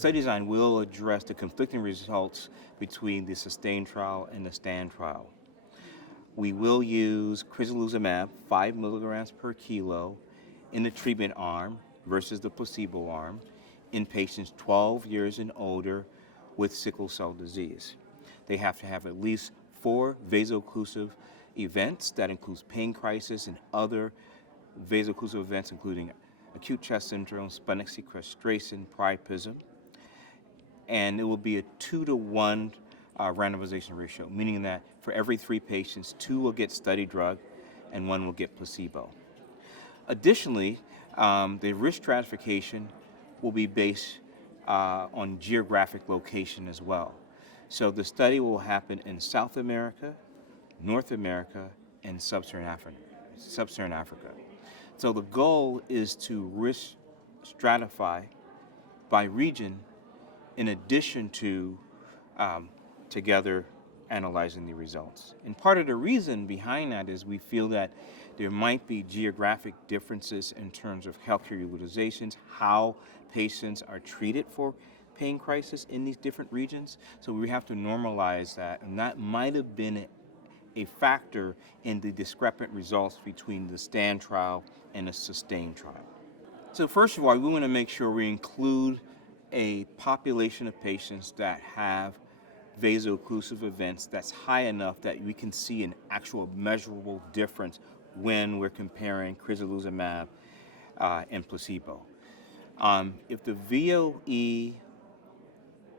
study design will address the conflicting results between the SUSTAIN trial and the STAND trial. We will use Crizanlizumab, 5 milligrams per kilo, in the treatment arm versus the placebo arm in patients 12 years and older with sickle cell disease. They have to have at least 4 vaso-occlusive events. That includes pain crisis and other vaso-occlusive events, including acute chest syndrome, splenic sequestration, priapism. And it will be a 2-to-1 randomization ratio, meaning that for every 3 patients, 2 will get study drug and 1 will get placebo. Additionally, the risk stratification will be based on geographic location as well. So the study will happen in South America, North America, and Sub-Saharan Africa. So the goal is to risk stratify by region in addition to together analyzing the results. And part of the reason behind that is we feel that there might be geographic differences in terms of healthcare utilizations, how patients are treated for pain crisis in these different regions. So we have to normalize that, and that might have been a factor in the discrepant results between the STAND trial and the SUSTAIN trial. So first of all, we want to make sure we include a population of patients that have vaso-occlusive events that's high enough that we can see an actual measurable difference when we're comparing Crizanlizumab and placebo. If the VOE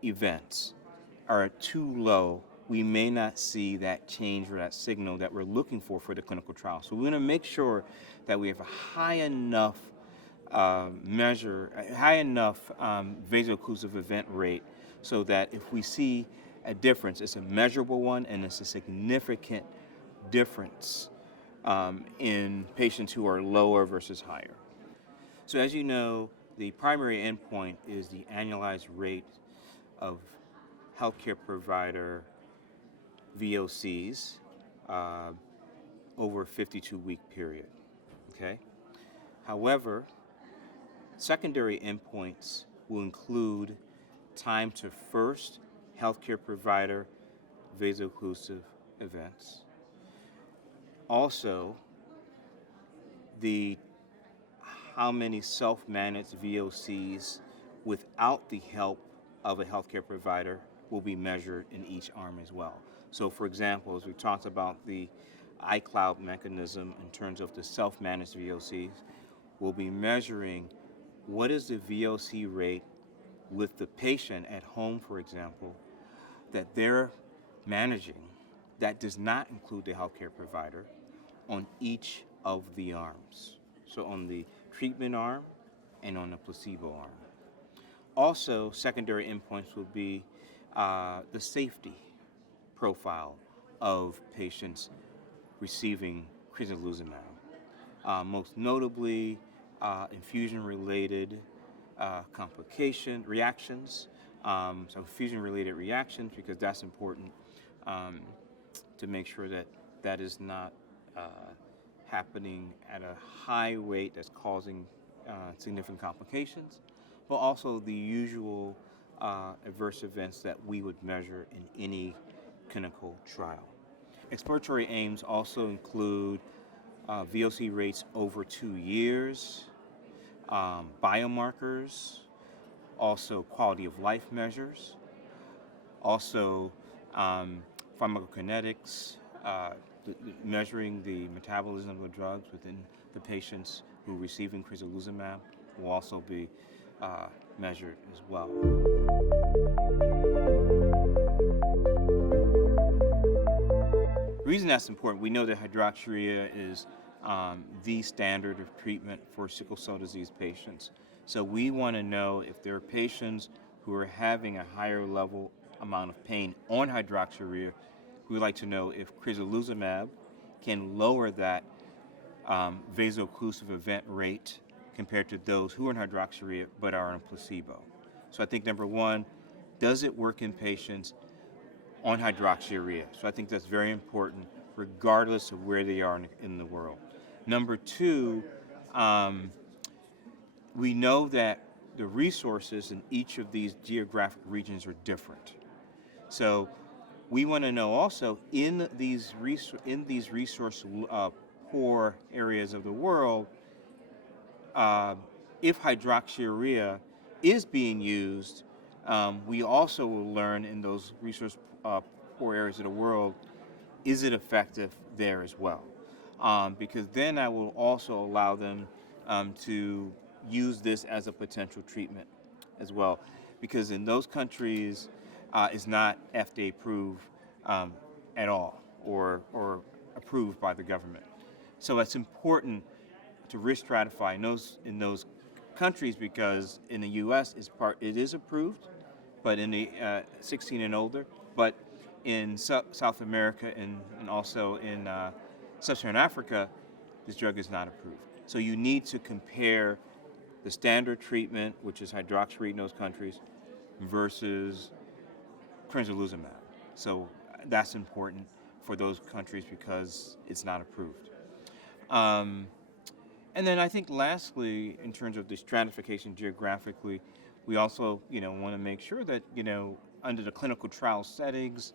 events are too low, we may not see that change or that signal that we're looking for the clinical trial. So we want to make sure that we have a high enough vaso-occlusive event rate so that if we see a difference, it's a measurable one and it's a significant difference in patients who are lower versus higher. So as you know, the primary endpoint is the annualized rate of healthcare provider VOCs over a 52-week period, okay? However, secondary endpoints will include time to first healthcare provider vaso-occlusive events. Also, how many self-managed VOCs without the help of a healthcare provider will be measured in each arm as well. So for example, as we talked about the iCloud mechanism in terms of the self-managed VOCs, we'll be measuring what is the VOC rate with the patient at home, for example, that they're managing that does not include the healthcare provider on each of the arms. So on the treatment arm and on the placebo arm. Also, secondary endpoints will be the safety profile of patients receiving Crizanlizumab. Most notably, infusion-related reactions. So infusion-related reactions, because that's important to make sure that that is not happening at a high rate that's causing significant complications, but also the usual adverse events that we would measure in any clinical trial. Exploratory aims also include VOC rates over 2 years, biomarkers, also quality of life measures, also pharmacokinetics, measuring the metabolism of the drugs within the patients who are receiving Crizanlizumab will also be measured as well. The reason that's important, we know that hydroxyurea is the standard of treatment for sickle cell disease patients. So we want to know if there are patients who are having a higher level amount of pain on hydroxyurea. We would like to know if Crizanlizumab can lower that vaso-occlusive event rate compared to those who are on hydroxyurea but are on placebo. So I think number one, does it work in patients on hydroxyurea? So I think that's very important regardless of where they are in the world. Number two, we know that the resources in each of these geographic regions are different. So we want to know also in these resource poor areas of the world, if hydroxyurea is being used, we also will learn in those resource poor areas of the world, is it effective there as well? Because then I will also allow them to use this as a potential treatment as well. Because in those countries, it's not FDA approved at all or approved by the government. So it's important to risk stratify in those countries, because in the U.S. it is approved, but in the 16 and older, but in South America and also in Sub-Saharan Africa, this drug is not approved. So you need to compare the standard treatment, which is hydroxyurea in those countries, versus Crizanlizumab. So that's important for those countries because it's not approved. And then I think lastly, in terms of the stratification geographically, we also, want to make sure that, under the clinical trial settings,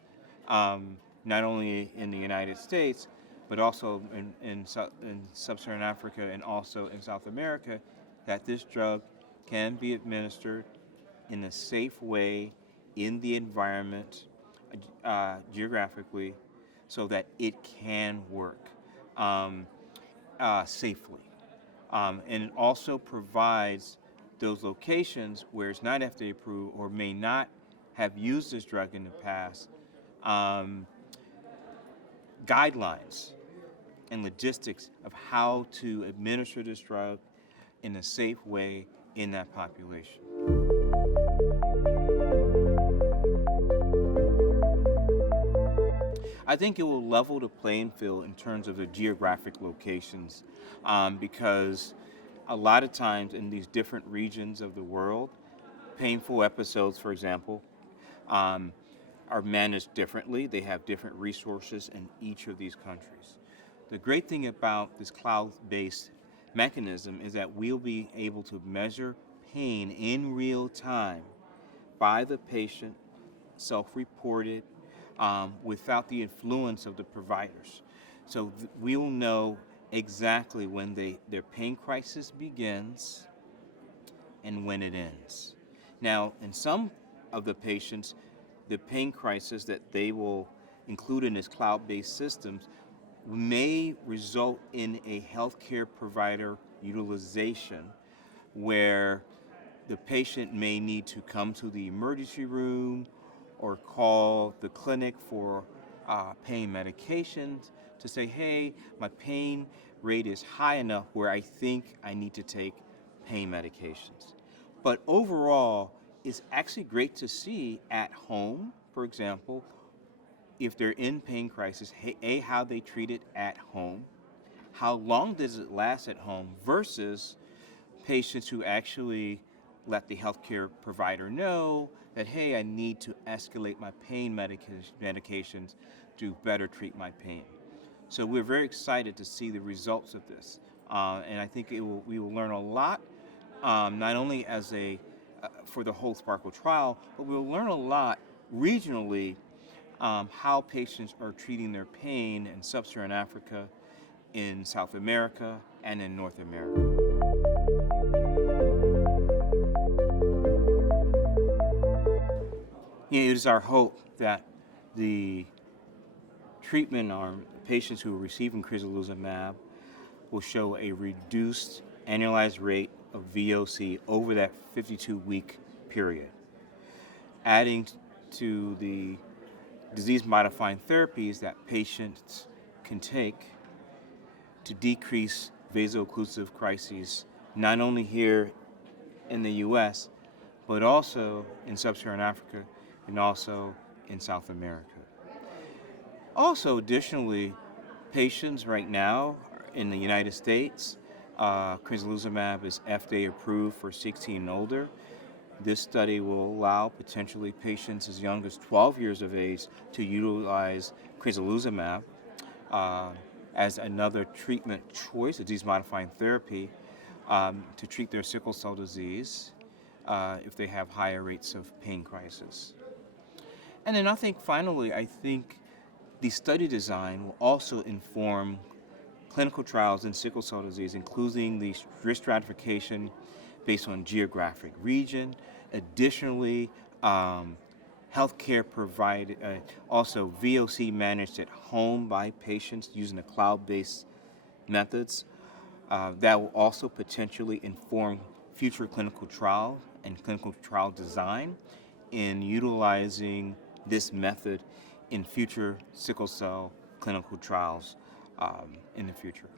not only in the United States, but also in Sub-Saharan Africa and also in South America, that this drug can be administered in a safe way in the environment geographically, so that it can work safely. And it also provides those locations where it's not FDA approved or may not have used this drug in the past, guidelines and logistics of how to administer this drug in a safe way in that population. I think it will level the playing field in terms of the geographic locations, because a lot of times in these different regions of the world, painful episodes, for example, are managed differently. They have different resources in each of these countries. The great thing about this cloud-based mechanism is that we'll be able to measure pain in real time by the patient, self-reported, without the influence of the providers. So we'll know exactly when their pain crisis begins and when it ends. Now, in some of the patients, the pain crisis that they will include in this cloud-based systems may result in a healthcare provider utilization where the patient may need to come to the emergency room or call the clinic for pain medications to say, hey, my pain rate is high enough where I think I need to take pain medications. But overall, it's actually great to see at home, for example, if they're in pain crisis, how they treat it at home, how long does it last at home versus patients who actually let the healthcare provider know that, hey, I need to escalate my pain medications to better treat my pain. So we're very excited to see the results of this. And I think we will learn a lot, not only as for the whole Sparkle trial, but we'll learn a lot regionally how patients are treating their pain in Sub-Saharan Africa, in South America, and in North America. It is our hope that the treatment arm, patients who are receiving Crizanlizumab, will show a reduced annualized rate of VOC over that 52-week period. Adding to the disease-modifying therapies that patients can take to decrease vaso-occlusive crises, not only here in the U.S., but also in Sub-Saharan Africa and also in South America. Also, additionally, patients right now in the United States, Crizanlizumab is FDA approved for 16 and older. This study will allow potentially patients as young as 12 years of age to utilize Crizanlizumab as another treatment choice, a disease-modifying therapy, to treat their sickle cell disease. if they have higher rates of pain crisis. And then I think the study design will also inform clinical trials in sickle cell disease, including the risk stratification based on geographic region. Additionally, healthcare provided, also VOC managed at home by patients using the cloud-based methods. That will also potentially inform future clinical trial and clinical trial design in utilizing this method in future sickle cell clinical trials in the future.